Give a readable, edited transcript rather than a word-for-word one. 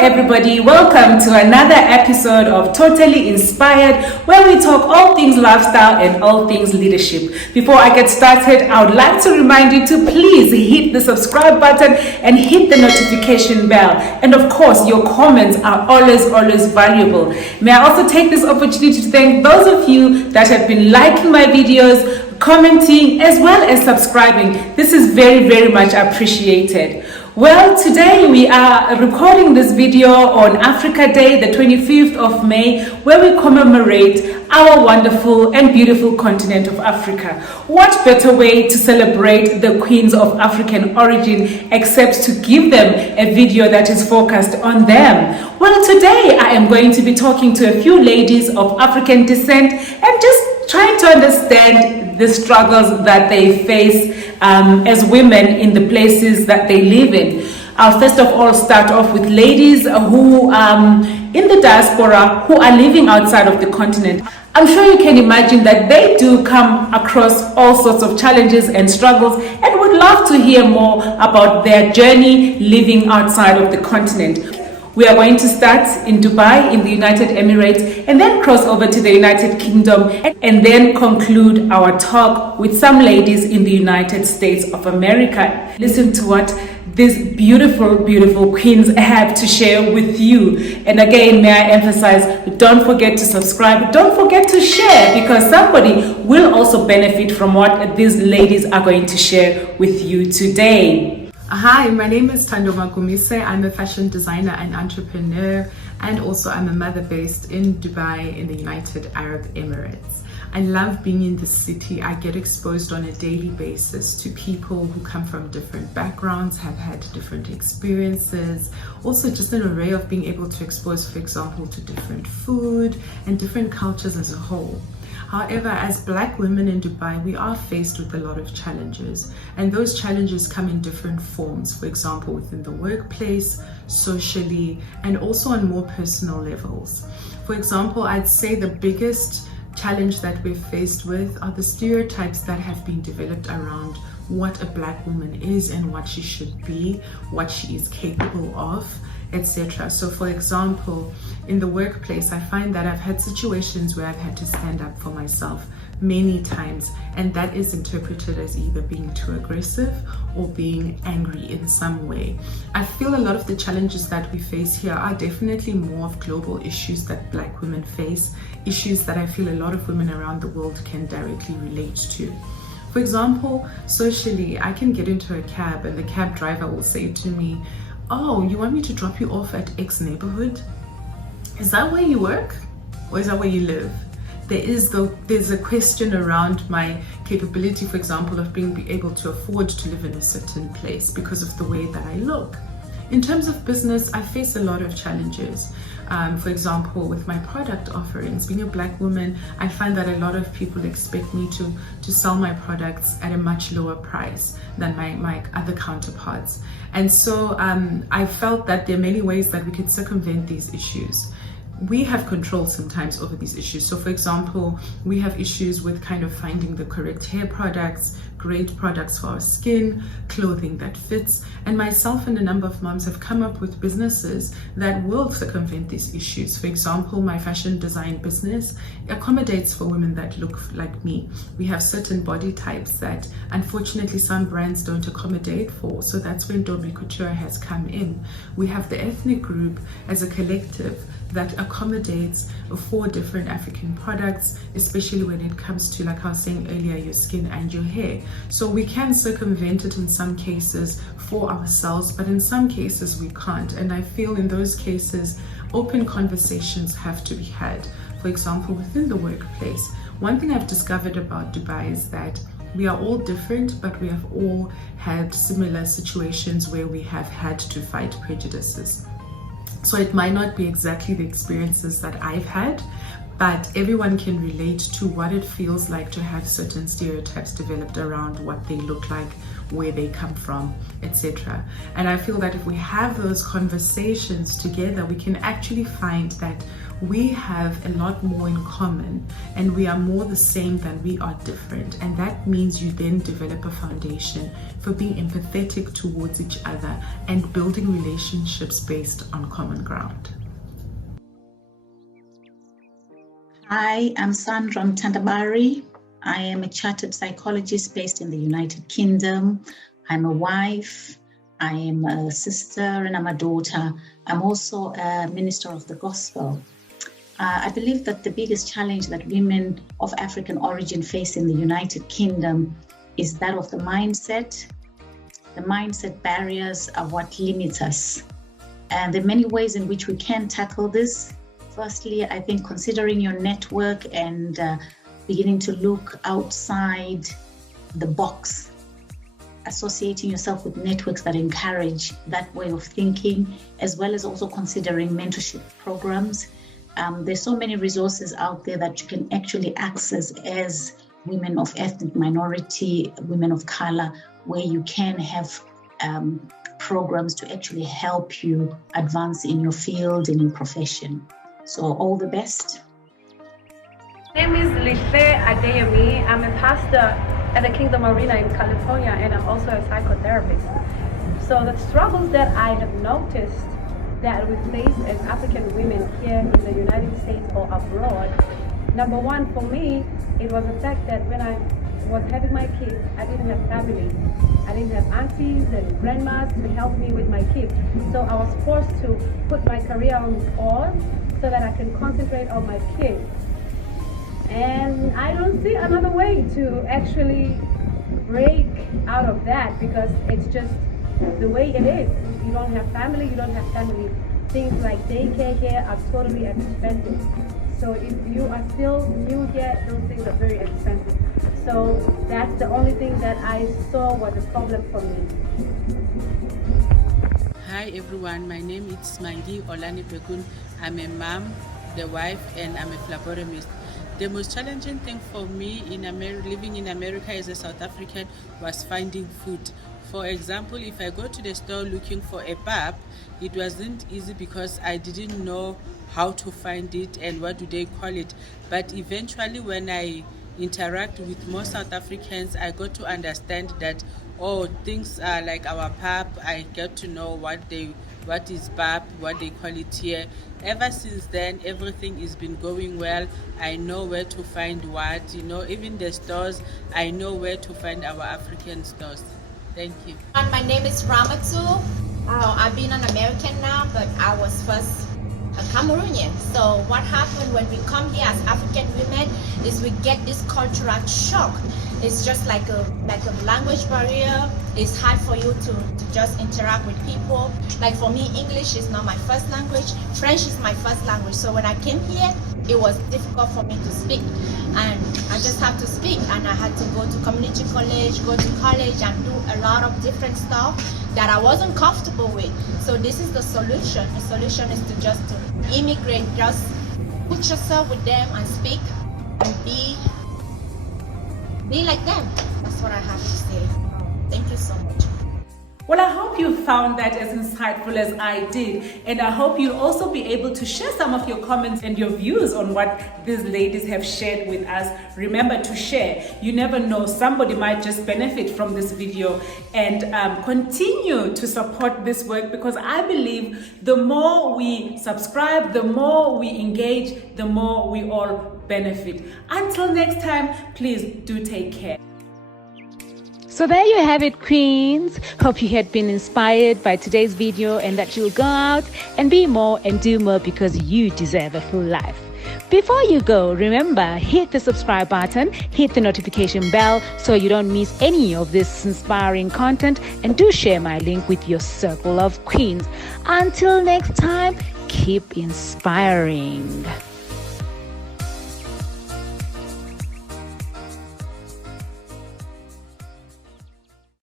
everybody, welcome to another episode of Totally Inspired, where we talk all things lifestyle and all things leadership. Before I get started, I would like to remind you to please hit the subscribe button and hit the notification bell. And of course, your comments are always valuable. May I also take this opportunity to thank those of you that have been liking my videos, commenting, as well as subscribing. This is very much appreciated. Well, today we are recording this video on Africa Day, the 25th of May, where we commemorate our wonderful and beautiful continent of Africa. What better way to celebrate the queens of African origin except to give them a video that is focused on them? Well, today I am going to be talking to a few ladies of African descent and just trying to understand the struggles that they face as women in the places that they live in. I'll first of all start off with ladies who in the diaspora who are living outside of the continent. I'm sure you can imagine that they do come across all sorts of challenges and struggles, and would love to hear more about their journey living outside of the continent. We are going to start in Dubai, in the United Emirates, and then cross over to the United Kingdom, and then conclude our talk with some ladies in the United States of America. Listen to what these beautiful queens have to share with you. And again, may I emphasize, don't forget to subscribe, don't forget to share, because somebody will also benefit from what these ladies are going to share with you today. Hi, my name is Thando Magumise. I'm a fashion designer and entrepreneur, and also I'm a mother based in Dubai in the United Arab Emirates. I love being in the city. I get exposed on a daily basis to people who come from different backgrounds, have had different experiences, also just an array of being able to expose, for example, to different food and different cultures as a whole. However, as Black women in Dubai, we are faced with a lot of challenges, and those challenges come in different forms, for example, within the workplace, socially, and also on more personal levels. For example, I'd say the biggest challenge that we're faced with are the stereotypes that have been developed around what a Black woman is and what she should be, what she is capable of, etc. So for example, in the workplace, I find that I've had situations where I've had to stand up for myself many times, and that is interpreted as either being too aggressive or being angry in some way. I feel a lot of the challenges that we face here are definitely more of global issues that Black women face, issues that I feel a lot of women around the world can directly relate to. For example, socially, I can get into a cab and the cab driver will say to me, "Oh, you want me to drop you off at X neighborhood? Is that where you work? Or is that where you live?" There's a question around my capability, for example, of being able to afford to live in a certain place because of the way that I look. In terms of business, I face a lot of challenges. For example, with my product offerings, being a Black woman, I find that a lot of people expect me to sell my products at a much lower price than my other counterparts. And so I felt that there are many ways that we could circumvent these issues. We have control sometimes over these issues. So for example, we have issues with kind of finding the correct hair products, great products for our skin, clothing that fits. And myself and a number of moms have come up with businesses that will circumvent these issues. For example, my fashion design business accommodates for women that look like me. We have certain body types that unfortunately some brands don't accommodate for. So that's when Dube Couture has come in. We have the ethnic group as a collective that accommodates for different African products, especially when it comes to, like I was saying earlier, your skin and your hair. So we can circumvent it in some cases for ourselves, but in some cases we can't. And I feel in those cases, open conversations have to be had. For example, within the workplace, one thing I've discovered about Dubai is that we are all different, but we have all had similar situations where we have had to fight prejudices. So it might not be exactly the experiences that I've had, but everyone can relate to what it feels like to have certain stereotypes developed around what they look like, where they come from, etc. And I feel that if we have those conversations together, we can actually find that we have a lot more in common and we are more the same than we are different. And that means you then develop a foundation for being empathetic towards each other and building relationships based on common ground. Hi, I'm Sandra Mtandabari. I am a chartered psychologist based in the United Kingdom. I'm a wife, I am a sister, and I'm a daughter. I'm also a minister of the gospel. I believe that the biggest challenge that women of African origin face in the United Kingdom is that of the mindset. The mindset barriers are what limits us. And there are many ways in which we can tackle this. Firstly, I think considering your network and beginning to look outside the box, associating yourself with networks that encourage that way of thinking, as well as also considering mentorship programs. There's so many resources out there that you can actually access as women of ethnic minority, women of color, where you can have programs to actually help you advance in your field and in profession. So all the best. My name is Lise Adeyemi. I'm a pastor at the Kingdom Arena in California, and I'm also a psychotherapist. So the struggles that I have noticed that we face as African women here in the United States or abroad, number one for me, it was the fact that when I was having my kids, I didn't have family. I didn't have aunties and grandmas to help me with my kids. So I was forced to put my career on pause so that I can concentrate on my kids. And I don't see another way to actually break out of that, because it's just the way it is. You don't have family, you don't have family. Things like daycare here are totally expensive. So if you are still new here, those things are very expensive. So that's the only thing that I saw was a problem for me. Hi everyone, my name is Mangi Olani Pekun. I'm a mom, the wife, and I'm a phlebotomist. The most challenging thing for me in living in America as a South African was finding food. For example, if I go to the store looking for a pap, it wasn't easy because I didn't know how to find it and what do they call it. But eventually when I interact with more South Africans, I got to understand that, oh, things are like our pap. I get to know what is pap, what they call it here. Ever since then, everything has been going well. I know where to find what, even the stores, I know where to find our African stores. Thank you. My name is Ramatu. I've been an American now, but I was first a Cameroonian. So what happened when we come here as African women is we get this cultural shock. It's just like a language barrier. It's hard for you to just interact with people. Like for me, English is not my first language. French is my first language. So when I came here, it was difficult for me to speak. And I just had to speak, and I had to go to community college, go to college, and do a lot of different stuff that I wasn't comfortable with. So this is the solution. The solution is to just to immigrate, just put yourself with them and speak and be like them. That's what I have to say. Thank you so much. Well, I hope you found that as insightful as I did, and I hope you'll also be able to share some of your comments and your views on what these ladies have shared with us. Remember to share. You never know, somebody might just benefit from this video, and continue to support this work, because I believe the more we subscribe, the more we engage, the more we all benefit. Until next time, please do take care. So there you have it, queens. Hope you had been inspired by today's video and that you'll go out and be more and do more, because you deserve a full life. Before you go, remember, hit the subscribe button, hit the notification bell so you don't miss any of this inspiring content, and do share my link with your circle of queens. Until next time, keep inspiring.